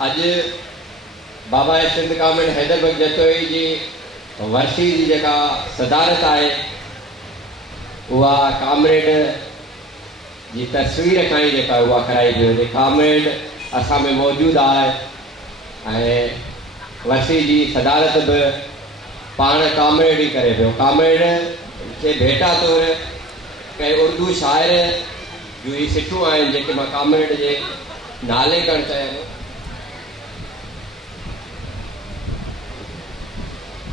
अज बाबा सिंध कामेड़ हैदरबग जतोई जी वर्सी जी जेका सदारत है वह कामरेड जी तस्वीर खां जेका उहा कराई थी। कामरेड असां में मौजूद है, वर्सी जी सदारत भी पान कामरेड ही करे पियो। कामरेड के भेटा तौर कई उर्दू शायर जो ही सिठूं आहिनि जेके मां कामरेड जे नाले करणु चाहियां।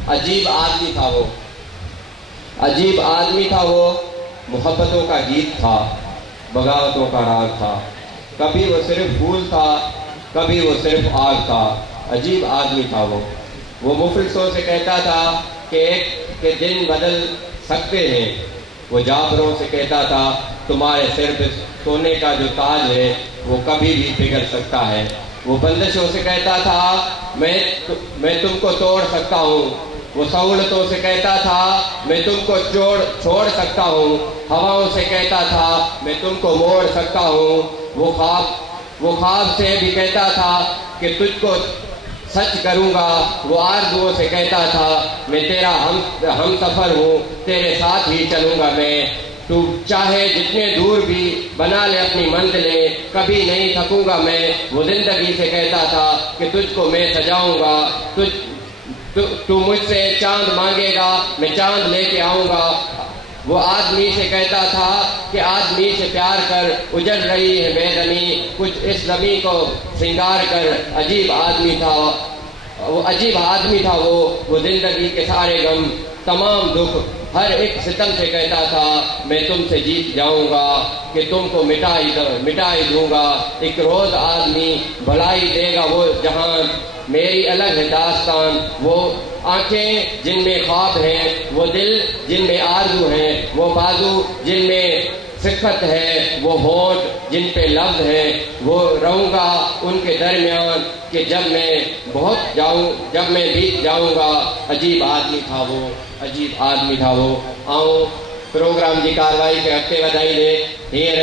अजीब आदमी था वो, अजीब आदमी था वो, मोहब्बतों का गीत था, बगावतों का राग था। कभी वो सिर्फ फूल था, कभी वो सिर्फ आग था। अजीब आदमी था वो मुफलिसों से कहता था कि दिन बदल सकते हैं। वो जाबरों से कहता था तुम्हारे सिर पे सोने का जो ताज है वो कभी भी पिघल सकता है। वो बंदिशों से कहता था मैं तुमको तोड़ सकता हूँ। वो सहूलतों से कहता था मैं तुमको छोड़ सकता हूँ। हवाओं से कहता था मैं तुमको मोड़ सकता हूँ। वो ख्वाब से भी कहता था कि तुझको सच करूँगा। वो आरज़ुओं से कहता था मैं तेरा हम सफ़र हूँ, तेरे साथ ही चलूँगा मैं। तू चाहे जितने दूर भी बना ले अपनी मंजिलें, कभी नहीं थकूँगा मैं। वो ज़िंदगी से कहता था कि तुझको मैं सजाऊँगा। तू मुझसे चांद मांगेगा, मैं चांद लेके आऊँगा। वो आदमी से कहता था कि आदमी से प्यार कर, उजड़ रही है बेज़मी, कुछ इस ज़मी को श्रृंगार कर। अजीब आदमी था वो, अजीब आदमी था वो ज़िंदगी के सारे गम, तमाम दुख, हर एक सितम से कहता था मैं तुमसे जीत जाऊंगा, कि तुमको मिटाई दूंगा। एक रोज़ आदमी भलाई देगा वो जहान, मेरी अलग है दास्तान। वो आंखें जिनमें ख्वाब हैं, वो दिल जिनमें आरज़ू हैं, वो बाजू जिनमें सिफ़त है, वो होंठ जिन पे लफ्ज़ है। वो रहूँगा उनके दरमियान कि जब मैं बीत जाऊँगा। अजीब आदमी था वो, अजीब आदमी था वो। आऊँ प्रोग्राम की कार्रवाई के अॻिते वधाईंदे हींअर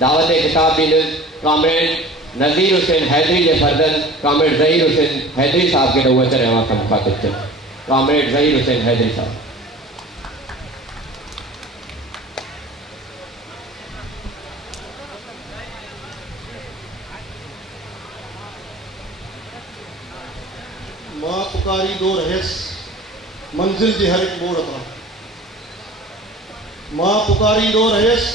दावत ख़िताब ॾींदुसि कॉमरेड नज़ीर हुसैन हैदरी के फर्जंद कॉमरेड ज़हीर हुसैन हैदरी साहब के उहो चरियां खां मुखातिब थिए। कॉमरेड ज़हीर हुसैन हैदरी साहब। मां पुकारी दो रहस मंजिल जे हर एक मोड़ था। मां पुकारी दो रहस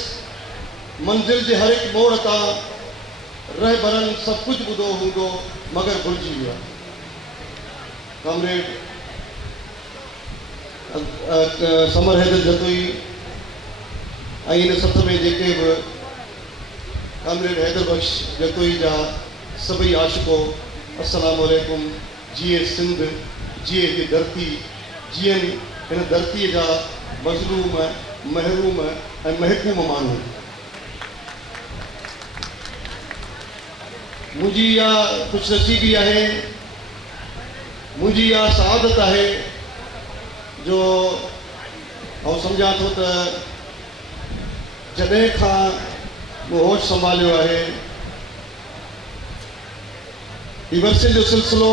मंजिल जे हर एक मोड़ था। रह भरन सब कुछ ॿुधो हूंदो मगर भुलिजी विया। कॉमरेड समर हैदर जतोई ऐं इन सथ में जेके बि कॉमरेड हैदर बख्श जतोई जा सभई आशिको, अस्सलाम वालेकुम। जिए सिंध, जिए ही धरती, जियन इन धरती जा मज़लूम, महरूम ऐं महकूम माण्हू। मुझी या खुशनसीबी है, मुझी या सआदत है जो ऐं सम्झां थो त जॾहिं खां मूं होश संभालियो आहे वर्से जो सिलसिलो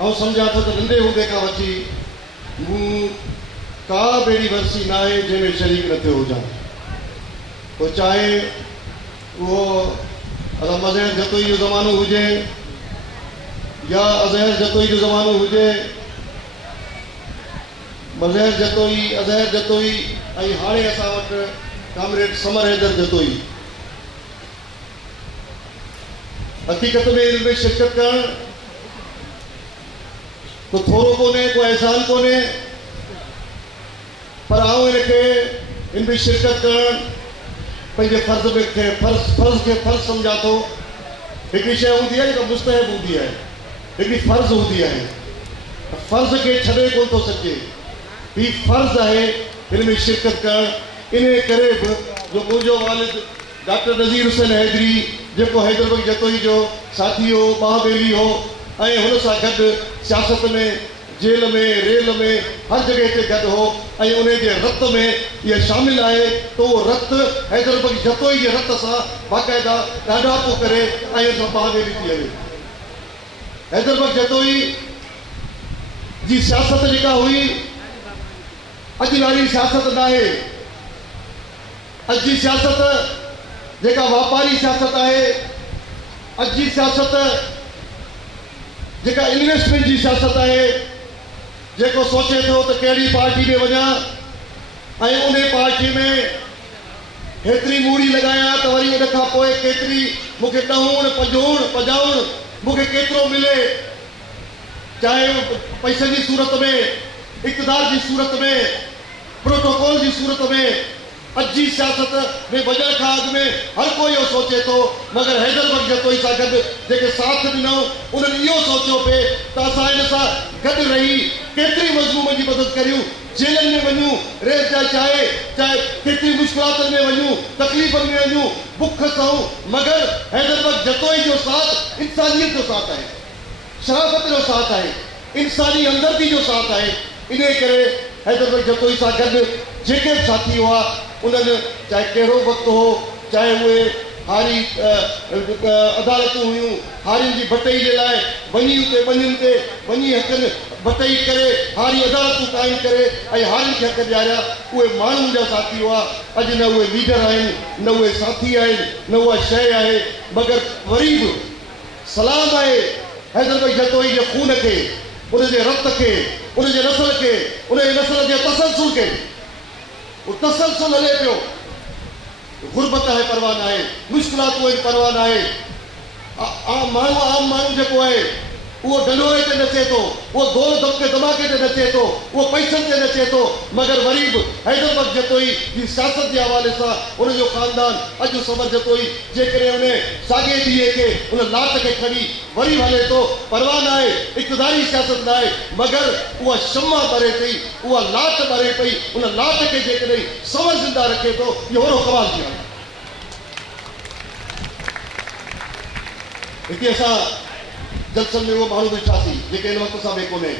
ऐं सम्झां थो त नंढे हूंदे खां वठी मूं का बि अहिड़ी वर्सी न आहे जंहिंमें शरीक न थियो हुजां। पोइ चाहे उहो अलामा ज़हर जतोई जो ज़मानो हुजे या अज़हर जतोई जो ज़मानो हुजे। मज़हर जतोई, अज़हर जतोई ऐं हाणे असां वटि कॉमरेड समर हैदर जतोई। हक़ीक़त में इन में शिरकत करणु को थोरो कोन्हे, को एहसान कोन्हे, पर आऊं इनखे इन में शिरकत करणु पंहिंजे फ़र्ज़ खे फ़र्ज़ सम्झां थो। हिकिड़ी शइ हूंदी आहे जेका मुस्तहब हूंदी आहे, हिकिड़ी फ़र्ज़ हूंदी आहे। फ़र्ज़ खे छॾे कोन थो सघे, ही फ़र्ज़ आहे हिन में शिरकत करणु। इन करे बि जो मुंहिंजो वालिद डॉक्टर नज़ीर हुसैन हैदरी जेको हैदरबग जतोई जो साथी हो, बाहबेली हो ऐं हुन सां गॾु सियासत में, जेल में, रेल में, हर जगह ते गॾु हो ऐं उन जे रत में इहा शामिल आहे त उहो रत हैदरबग जतोई जे रत सां बाक़ाइदा ॾाढा पोइ करे ऐं बाहबेली थी वञे। हैदरबग जतोई जी सियासत जेका हुई अॼु वारी सियासत न आहे। अॼु जी सियासत जेका वापारी सियासत आहे, अॼु जी सियासत जेका इन्वेस्टमेंट जी सियासत आहे, जेको सोचे थो त कहिड़ी पार्टी में वञा ऐं उन पार्टी में हेतिरी मूड़ी लॻायां त वरी उन खां पोइ केतिरी मूंखे ॾहूं पजाउण मूंखे केतिरो मिले, चाहे पैसनि जी सूरत में, इक़्तिदार जी सूरत में, प्रोटोकॉल जी सूरत में। अॼु जी सियासत में वञण खां अॻु में हर कोई इहो सोचे थो, मगर हैदरबग जतोई सां गॾु जेके साथ ॾिनऊं उन्हनि इहो सोचियो पिए त असां हिन सां गॾु रही केतिरी मज़लूमनि जी मदद करियूं, जेलनि में वञूं, रेस जा चाहे केतिरी मुश्किलातुनि में वञूं, तकलीफ़ुनि में वञूं, बुख सहूं, मगर हैदरबग जतोई जो साथ इंसानियत जो साथ आहे, शराफ़त जो साथ आहे, इंसानी हमदर्दी जो साथ आहे। इन करे हैदरबग जतोई सां गॾु जेके बि साथी हुआ उन्हनि चाहे कहिड़ो वक़्तु हो, चाहे उहे हारी अदालतूं हुयूं, हारियुनि जी बटई जे लाइ वञी वञी हक़नि बटई करे हारी अदालतूं क़ाइमु करे ऐं हारियुनि खे हक़ ॾियारिया, उहे माण्हुनि जा साथी हुआ। अॼु न उहे लीडर आहिनि, न उहे साथी आहिनि, न उहा शइ आहे, मगर वरी बि सलाम आहे हैदरबग जतोई जे खून खे, उनजे रत खे, उनजे नस्ल खे, उनजे नस्ल जे तसलसल खे। वो तसलसल हले पियो, गुरबत है परवाह ना है, मुश्किलातूं आहिनि परवाह ना आहे। आम माण्हू जेको आहे उहो डंडोरे ते नचे थो, उहो गोल दबके धमाके ते नचे थो, उहो पैसनि ते नचे थो, मगर वरी बि हैदरबग जतोई जी सियासत जे हवाले सां उनजो ख़ानदान अॼु समर जतोई जेकॾहिं उन साॻे ॾींहं खे उन लाट खे खणी वरी हले थो, परवाह न आहे, इक़्तिदारी सियासत न आहे, मगर उहा शमा ॿरे पई, उहा लाट ॿरे पई, उन लाट खे जेकॾहिं समर ज़िंदा रखे थो, इहो वॾो कमाल थी आहे। हिते असां जलसन में उहो माण्हू ॾिठासीं जेके हिन वक़्त सां बि कोन्हे।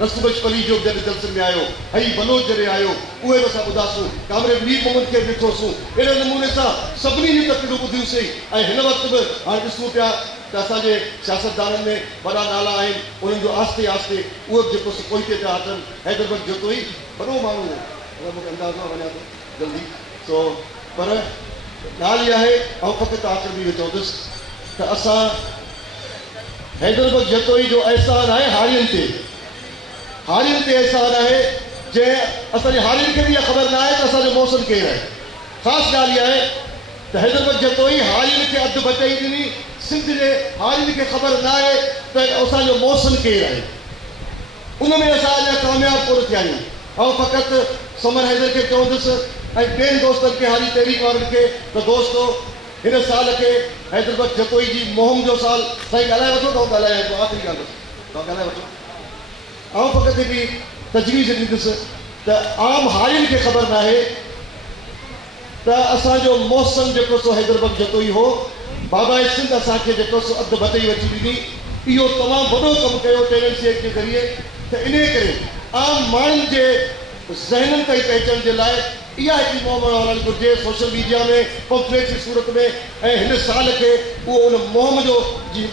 रस्तबश पली जो जॾहिं जलसन में आयो, हई बलोच जॾहिं आयो, उहे बि असां ॿुधासीं, कामरेड मीर मोहम्मद खे ॾिठोसीं, अहिड़े नमूने सां सभिनी जूं तकरीरूं ॿुधियूंसीं। ऐं हिन वक़्तु बि हाणे ॾिसूं पिया त असांजे सियासतदाननि में वॾा नाला आहिनि, उन्हनि जो आस्ते आस्ते उहे बि जेको पोइते पिया अचनि। हैदरबग जतोई वॾो माण्हू हो, मूंखे अंदाज़ न वञा थो जल्दी सो, पर ॻाल्हि इहा आहे, ऐं फ़क़ति आख़िर में इहो चवंदुसि त असां हैदरबग जतोई जो एहसान आहे हारियुनि ते एहसान आहे, जंहिं असांजे हारियुनि खे बि इहा ख़बर न आहे त असांजो मौसम केरु आहे। ख़ासि ॻाल्हि इहा आहे त हैदरबग जतोई हारियुनि खे अधु बचाई ॾिनी, सिंध जे हारियुनि खे ख़बर न आहे त असांजो मौसम केरु आहे, उन में असां अञा कामयाबु कोन थिया आहियूं। ऐं फ़क़ति समर हैदर खे चवंदुसि ऐं ॿियनि दोस्तनि खे, हारी तहरीक वारनि खे, त दोस्तो हिन साल खे हैदरबग जतोई जी मुहिम जो साल, साईं ॻाल्हाए वठो, तव्हां ॻाल्हाए वठो, आख़िरी ॻाल्हि तव्हां ॻाल्हाए वठो। ऐं फ़क़ति हिकिड़ी तजवीज़ ॾींदुसि त आम हारियुनि खे ख़बर न आहे त असांजो मौसम जेको सो हैदरबग जतोई हो, बाबा सिंध असांखे जेको सो अधु बटई वठी ॾिनी, इहो तमामु वॾो कमु कयो टेलेंट शेक जे ज़रिए। त इन करे आम माण्हुनि जे ज़हननि ताईं पहुचण जे लाइ इहा हिकिड़ी मुहिम हलणु घुरिजे, सोशल मीडिया में पॉम्पलेट जी सूरत में। ऐं हिन साल खे उहो उन मुहिम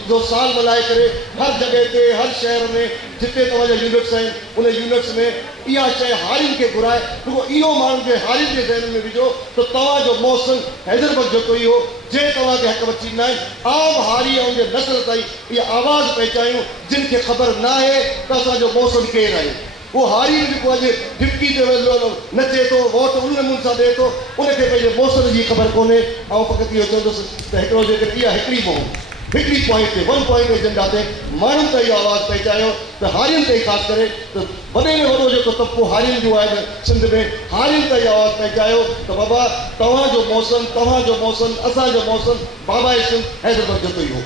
जो साल मल्हाए करे हर जॻह ते, हर शहर में जिते तव्हांजा यूनिट्स आहिनि, उन यूनिट्स में इहा शइ हारियुनि खे घुराए, रुॻो इहो माण्हुनि खे हारियुनि जे ज़हन में विझो त तव्हांजो मौसम हैदरबग जतोई हो, जंहिं तव्हांखे हक़ बची ॾिना आहिनि। आम हारी ऐं जे नस्ल ताईं इहा आवाज़ पहुचायूं जिन खे ख़बर न आहे त असांजो मौसम केरु आहे। वो हारी जेको अॼु डिप्टी ते नचे थो, वोट उन नमूने सां ॾिए थो, उनखे पंहिंजे मौसम जी ख़बर कोन्हे। ऐं फ़क़ति इहो चवंदुसि त हिकिड़ो जेकॾहिं इहा हिकिड़ी मुहिम, हिकिड़ी पॉइंट ते, वन पॉइंट एजेंडा ते माण्हुनि ताईं इहो आवाज़ु पहुचायो त हारियुनि ताईं ख़ासि करे त वॾे में वॾो जेको तबिको हारियुनि जो आहे न सिंध में, हारियुनि ताईं आवाज़ु पहुचायो त बाबा तव्हांजो मौसम, असांजो मौसम, बाबा सिंध हैदरबग जतोई हो।